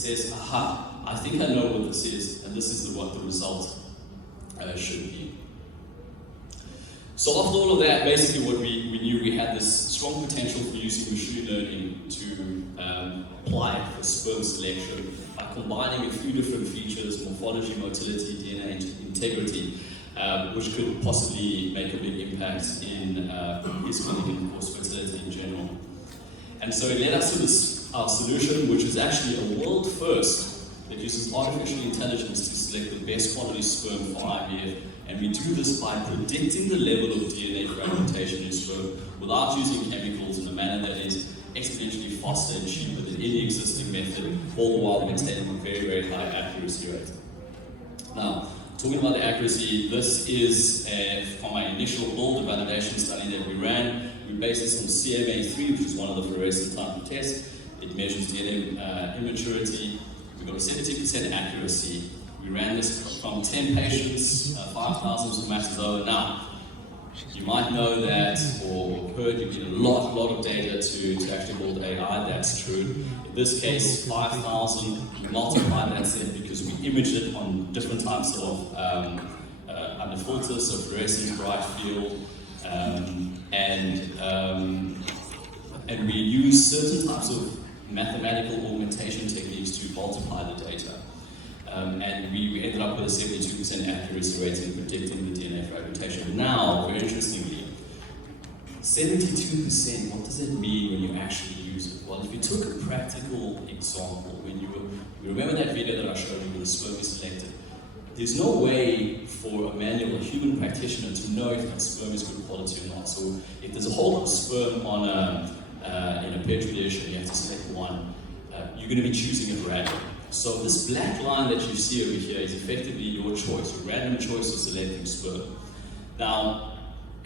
says, aha, I think I know what this is, and this is what the result should be. So after all of that, basically what we knew, we had this strong potential for using machine learning to apply for sperm selection by combining a few different features: morphology, motility, DNA integrity, which could possibly make a big impact in his clinic and of course fertility in general. And so it led us to our solution, which is actually a world first that uses artificial intelligence to select the best quality sperm for IVF. And we do this by predicting the level of DNA fragmentation in sperm without using chemicals in a manner that is exponentially faster and cheaper than any existing method, all the while maintaining a very, very high accuracy rate. Now, talking about the accuracy, this is from my initial build, a validation study that we ran. We based this on CMA3, which is one of the fluorescent type of tests. It measures DNA immaturity. We got a 70% accuracy. We ran this from 10 patients, 5,000 somatozoa. Now, you might know that, or heard, you get a lot of data to actually build AI. That's true. In this case, 5,000, we multiplied that set because we imaged it on different types of under filters, so fluorescence, bright field, and we use certain types of mathematical augmentation techniques to multiply the data. And we ended up with a 72% accuracy rate in predicting the DNA fragmentation. Now, very interestingly, 72%, what does that mean when you actually use it? Well, if you took a practical example, when you remember that video that I showed you where the sperm is selected, there's no way for a manual, a human practitioner to know if that sperm is good quality or not. So if there's a whole lot of sperm on in a petri dish and you have to select one, you're going to be choosing at random. So this black line that you see over here is effectively your choice, a random choice of selecting sperm. Now,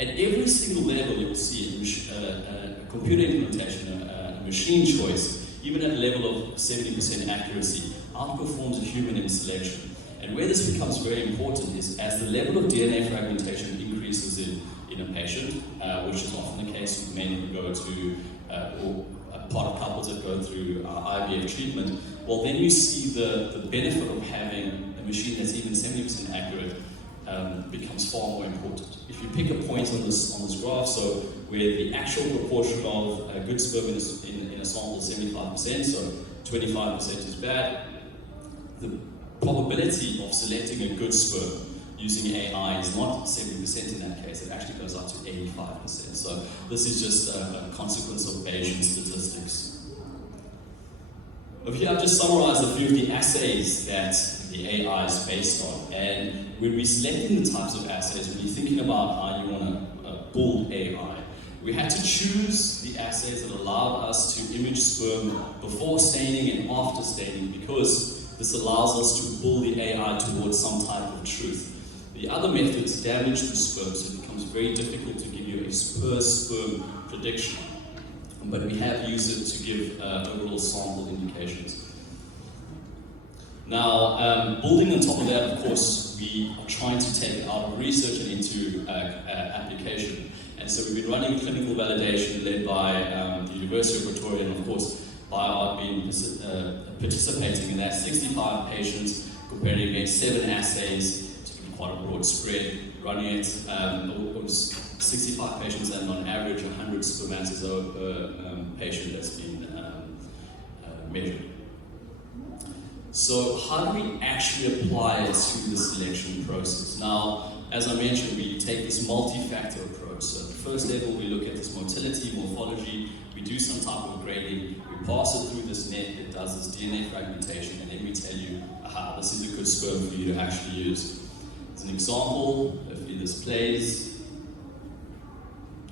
at every single level you'll see a computer implementation, a machine choice, even at a level of 70% accuracy, outperforms a human in selection. And where this becomes very important is as the level of DNA fragmentation increases in a patient, which is often the case with men who go to, or part of couples that go through IVF treatment, well then you see the benefit of having a machine that's even 70% accurate becomes far more important. If you pick a point on this graph, so where the actual proportion of good sperm in a sample is 75%, so 25% is bad, the probability of selecting a good sperm using AI is not 70% in that case, it actually goes up to 85%. So this is just a consequence of Bayesian statistics. Over here I've just summarized a few of the assays that the AI is based on. And when we're selecting the types of assays, when you're thinking about how you want to build AI, we had to choose the assays that allow us to image sperm before staining and after staining, because this allows us to build the AI towards some type of truth. The other methods damage the sperm, so it becomes very difficult to give you a per sperm prediction. But we have used it to give overall sample indications. Now, building on top of that, of course, we are trying to take it out of research and into application. And so we've been running clinical validation led by the University of Pretoria, and of course, BioArt being participating in that. 65 patients comparing against 7 assays, quite a broad spread, running it, 65 patients and on average 100 spermatozoa per patient that's been measured. So how do we actually apply it to the selection process? Now, as I mentioned, we take this multi-factor approach. So at the first level, we look at this motility, morphology, we do some type of grading, we pass it through this net that does this DNA fragmentation, and then we tell you, aha, this is a good sperm for you to actually use. As an example, if this plays,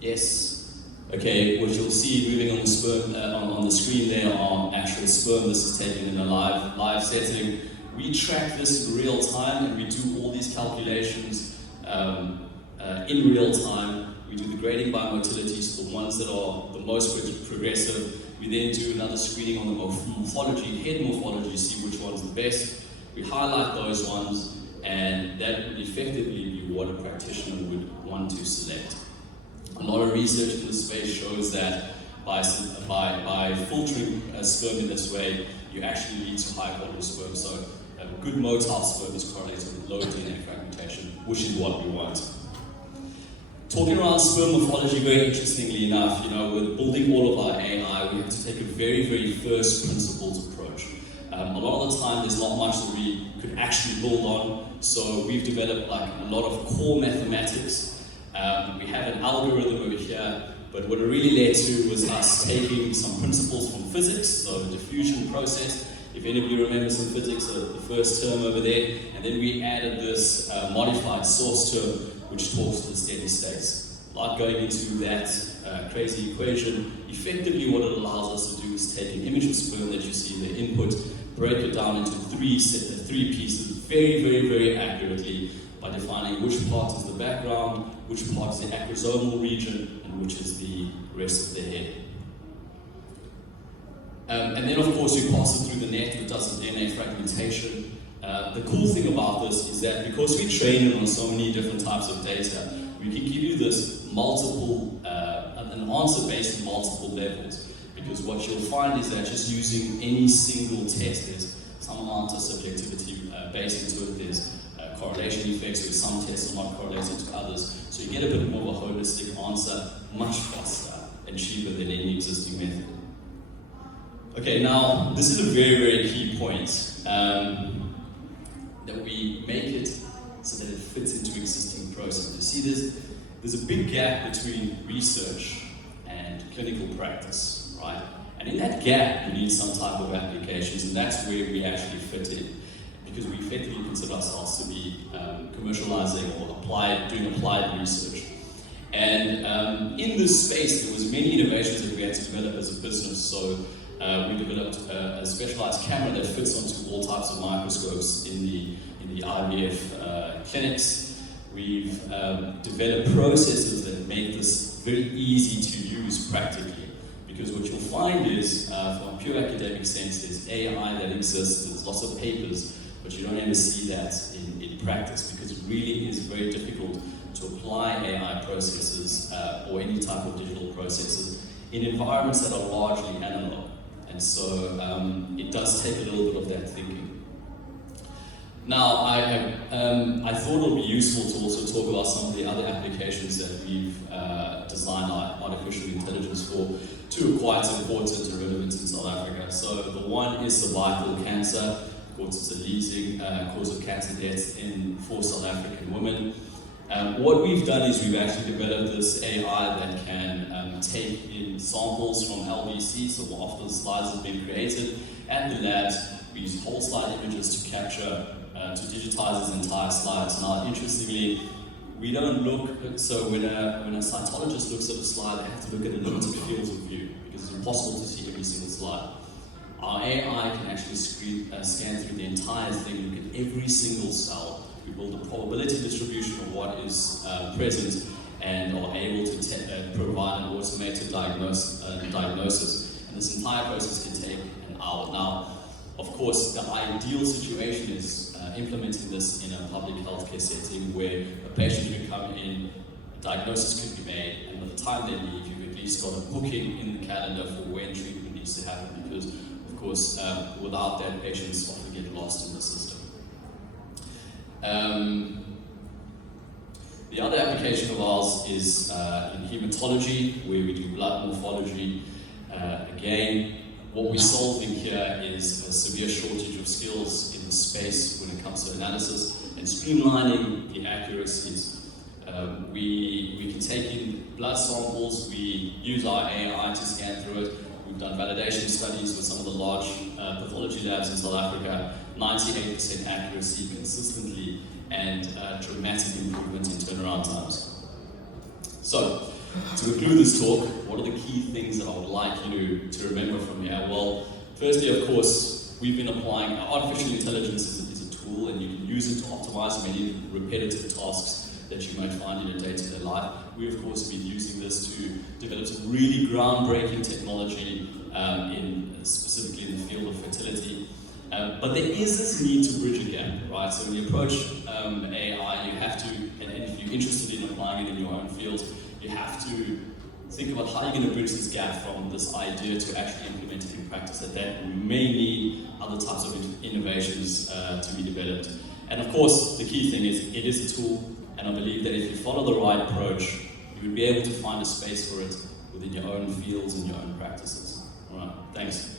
yes, okay, what you'll see moving on the sperm on the screen there are actual sperm. This is taken in a live setting. We track this in real time, and we do all these calculations in real time. We do the grading by motility, so the ones that are the most progressive. We then do another screening on the morphology, head morphology, see which one's the best. We highlight those ones, and that would effectively be what a practitioner would want to select. A lot of research in this space shows that by filtering sperm in this way, you actually lead to high quality sperm. So good motile sperm is correlated with low DNA fragmentation, which is what we want. Talking around sperm morphology, very interestingly enough, with building all of our AI, we have to take a very, very first principles approach. A lot of the time, there's not much that we could actually build on, so we've developed like a lot of core mathematics. We have an algorithm over here, but what it really led to was us taking some principles from physics, so the diffusion process. If any of you remember some physics, the first term over there, and then we added this modified source term, which talks to the steady states. Like going into that crazy equation, effectively what it allows us to do is take an image of sperm that you see in the input, break it down into three pieces very, very, very accurately by defining which part is the background, which part is the acrosomal region, and which is the rest of the head. And then, of course, you pass it through the net, it does the DNA fragmentation. The cool thing about this is that because we train it on so many different types of data, we can give you this an answer based on multiple levels. Because what you'll find is that just using any single test, there's some amount of subjectivity based into it. There's correlation effects where some tests are not correlated to others. So you get a bit more of a holistic answer, much faster and cheaper than any existing method. Okay, now this is a very, very key point, that we make it so that it fits into existing process. You see, there's a big gap between research and clinical practice, right? And in that gap, you need some type of applications, and that's where we actually fit in, because we effectively consider ourselves to be commercializing or doing applied research. And in this space, there was many innovations that we had to develop as a business. So we developed a specialized camera that fits onto all types of microscopes in the IVF clinics. We've developed processes that make this very easy to use practically. Because what you'll find is, from a pure academic sense, there's AI that exists, there's lots of papers, but you don't ever see that in practice, because it really is very difficult to apply AI processes or any type of digital processes in environments that are largely analog. And so it does take a little bit of that thinking. Now, I thought it would be useful to also talk about some of the other applications that we've designed artificial intelligence for. Two are quite important and relevant in South Africa. So the one is cervical cancer. Of course, it's a leading cause of cancer deaths for South African women. What we've done is we've actually developed this AI that can take in samples from LBC, so after the slides have been created at the labs, we use whole slide images to capture, to digitize these entire slides. Now, interestingly, we don't look, so when a cytologist looks at a slide, they have to look at a limited field of view, because it's impossible to see every single slide. Our AI can actually scan through the entire thing, look at every single cell. We build a probability distribution of what is present, and are able to provide an automated diagnosis. And this entire process can take an hour. Now, of course, the ideal situation is implementing this in a public healthcare setting where a patient can come in, a diagnosis could be made, and by the time they leave, you've at least got a booking in the calendar for when treatment needs to happen, because, of course, without that, patients often get lost in the system. The other application of ours is in hematology, where we do blood morphology. Again, what we're solving here is a severe shortage of skills in the space when it comes to analysis and streamlining the accuracies. We can take in blood samples, we use our AI to scan through it. We've done validation studies with some of the large pathology labs in South Africa, 98% accuracy consistently, and dramatic improvement in turnaround times. So, to conclude this talk, what are the key things that I would like you to remember from here? Well, firstly, of course, we've been applying artificial intelligence is a tool, and you can use it to optimize many repetitive tasks that you might find in your day-to-day life. We, of course, have been using this to develop some really groundbreaking technology, specifically in the field of fertility. But there is this need to bridge a gap, right? So when you approach AI, you have to, and if you're interested in applying it in your own field, you have to think about how you're going to bridge this gap from this idea to actually implement it in practice. That may need other types of innovations to be developed. And of course, the key thing is it is a tool, and I believe that if you follow the right approach, you will be able to find a space for it within your own fields and your own practices. All right, thanks.